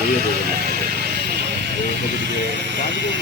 ধরিয়ে দেবো না কাজ করব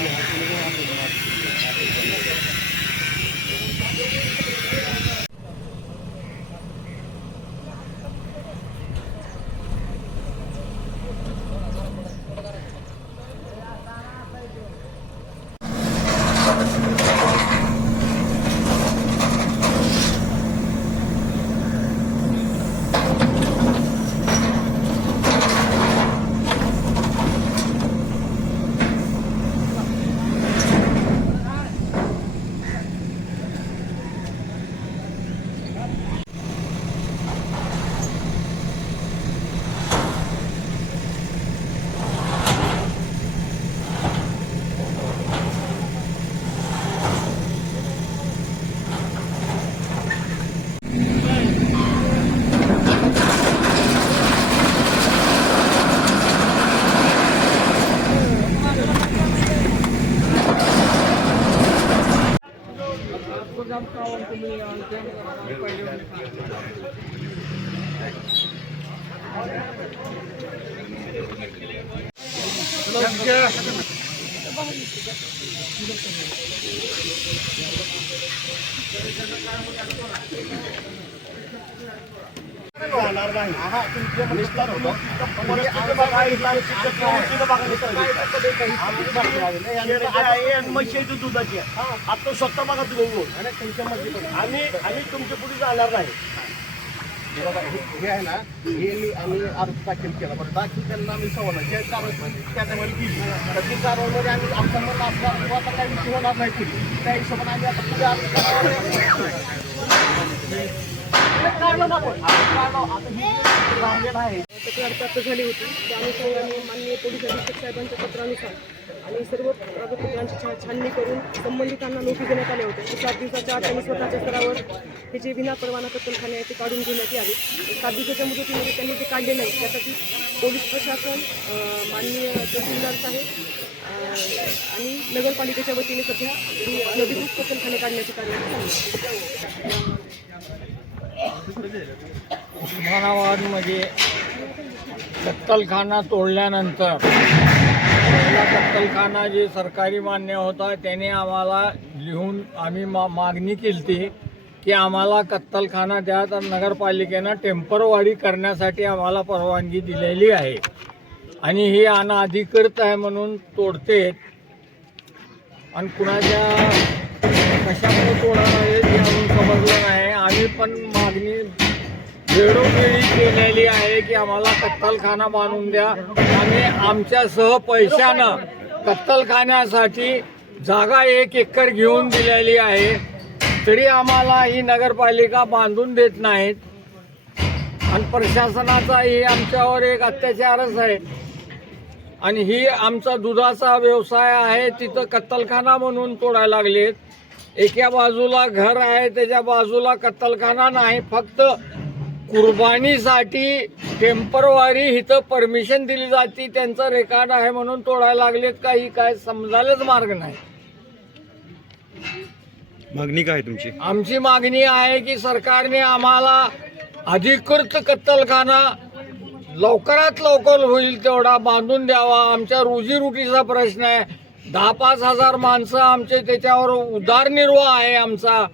प्रोग्राम पाहून तुम्ही जॉईन करा दुधाची आता स्वतः बघा तुम्ही आम्ही आम्ही तुमच्यापुढे जाणार नाही. हे आहे ना हे मी आम्ही अर्ज दाखल केला बरं. दाखल केला आम्ही सवाल जे कारवाई त्या टायमाला केली तर ती कारवाईमध्ये आम्ही आमचा म्हणणं असला किंवा आता काही विषय होणार नाही पुढे. त्या हिशोबाने आम्ही आता पुढे अर्ज तक्रार प्राप्त झाली होती त्या अनुषंगाने माननीय पोलीस अधीक्षक साहेबांच्या पत्रानुसार आणि सर्व कागदपत्रांची छा छाननी करून संबंधितांना नोटीस देण्यात आले होते सात दिवसाच्या आत त्यांनी स्वतःच्या स्तरावर हे जे विना परवाना कत्तलखाने आहे ते काढून घेण्यात यावे सात दिवसाच्या मुदतीमध्ये त्यांनी ते काढले नाही त्यासाठी पोलीस प्रशासन माननीय तहसीलदार साहेब आणि नगरपालिकेच्या वतीने सध्या अनधिकृत कत्तलखाने काढण्याची कार्यवाही उस्मानाबादमध्ये कत्तलखाना तोडल्यानंतर पहिला कत्तलखाना जे सरकारी मान्य होता त्याने आम्हाला लिहून आम्ही मा मागणी केली ती की आम्हाला कत्तलखाना द्या तर नगरपालिकेनं टेम्परवाडी करण्यासाठी आम्हाला परवानगी दिलेली आहे. आणि ही अनाधिकृत आहे म्हणून तोडते. आणि कुणाच्या कशामुळे तोडणार आहे ते अजून समजलं नाही. आम्ही पण मागणी वेळोवेळी केलेली आहे की आम्हाला कत्तलखाना बांधून द्या. आणि आमच्यासह पैशानं कत्तलखान्यासाठी जागा एक एकर घेऊन दिलेली आहे. तरी आम्हाला ही नगरपालिका बांधून देत नाहीत. आणि प्रशासनाचा ही आमच्यावर एक अत्याचारच आहे. आणि ही आमचा दुधाचा व्यवसाय आहे. तिथं कत्तलखाना म्हणून तोडायला लागलेत. एका बाजूला घर आहे त्याच्या बाजूला कत्तलखाना नाही. फक्त कुर्बानीसाठी टेम्परवारी इथं परमिशन दिली जाते. त्यांचं रेकॉर्ड आहे म्हणून तोडायला लागलेत काही. काय समजायलाच मार्ग नाही. मागणी काय तुमची? आमची मागणी आहे की सरकारने आम्हाला अधिकृत कत्तलखाना लवकरात लवकर होईल तेवढा बांधून द्यावा. आमच्या रोजीरोटीचा प्रश्न आहे. दहा पाच हजार माणसं आमचे त्याच्यावर उदारनिर्वाह आहे आमचा.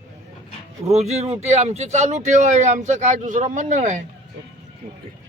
रोजीरोटी आमची चालू ठेवावी आमचं काय दुसरं म्हणणं नाही. ओके.